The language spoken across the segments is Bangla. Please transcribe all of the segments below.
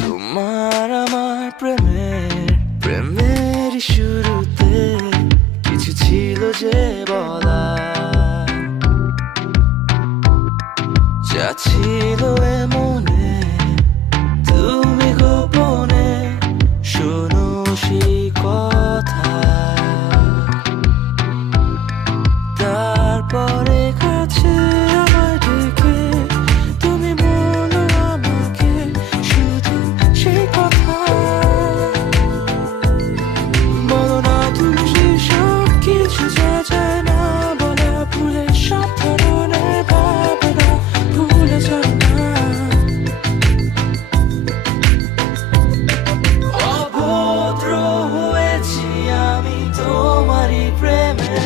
তোমার আমার প্রেমের শুরুতে কিছু ছিল যে বলা, যা ছিল মনে তুমি গোপনে শোনো সেই কথা। তারপরে কাছে আমার ডেকে তুমি বলো আমাকে শুধু সেই কথা। বলো না তুমি সব কিছু যা যায় না বলা, ভুলে সব ধরনের ভাবনা ভুলে যাও না। অভদ্র হয়েছি আমি তোমারই প্রেমে,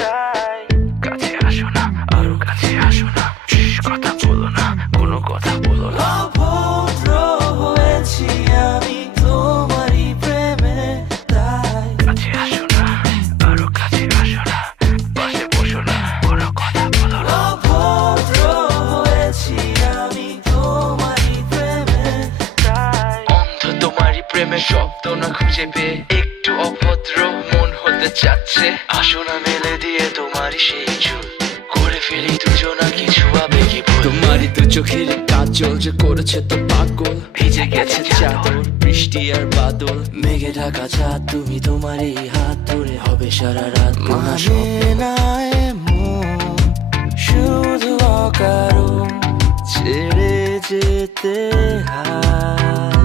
তাই কাছে আসো না, আরো কাছে আসো না, কথা বলো না, কোনো কথা বলো না। অভদ্র হয়েছি আমি তোমারই প্রেমে, তাই কাছে আসো না, আরো কাছে আসো না, পাশে বসো না, কোনো কথা বলো না। অভদ্র হয়েছি আমি তোমারই প্রেমে, তাই অন্ধ তোমারই প্রেমে শব্দ না খুঁজে পেয়ে একটু অভদ্র মন হতে চাচ্ছে। আসো না মেলে দিয়ে তোমারই সেই চুল, করে ফেলি দুজনা কিছু আবেগী ভুল। তোমারই দু চোখের কাজল যে করেছে তো পাগল, ভিজে গেছে চাদর বৃষ্টি আর বাদল, মেঘে ঢাকা চাঁদ তুমি তোমারই হাত ধরে হবে সারা রাত। মানে না এমন শুধু অকারণ ছেড়ে যেতে হয়।